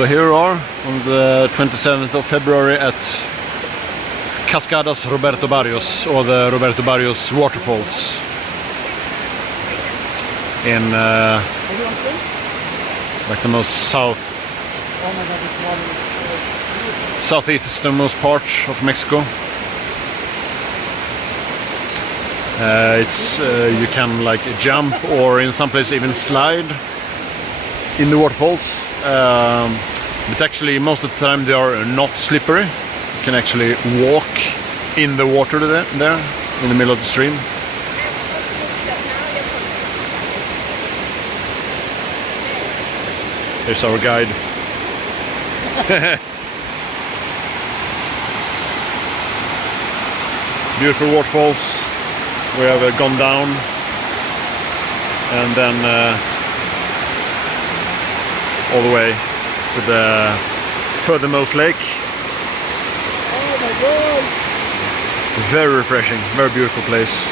So here we are on the 27th of February at Cascadas Roberto Barrios, or the Roberto Barrios waterfalls in like the most southeasternmost part of Mexico. It's you can like jump, or in some places even slide in the waterfalls, but actually most of the time they are not slippery. You can actually walk in the water there in the middle of the stream. Here's our guide. Beautiful waterfalls. We have gone down and then all the way to the furthermost lake. Oh my God! Very refreshing, very beautiful place.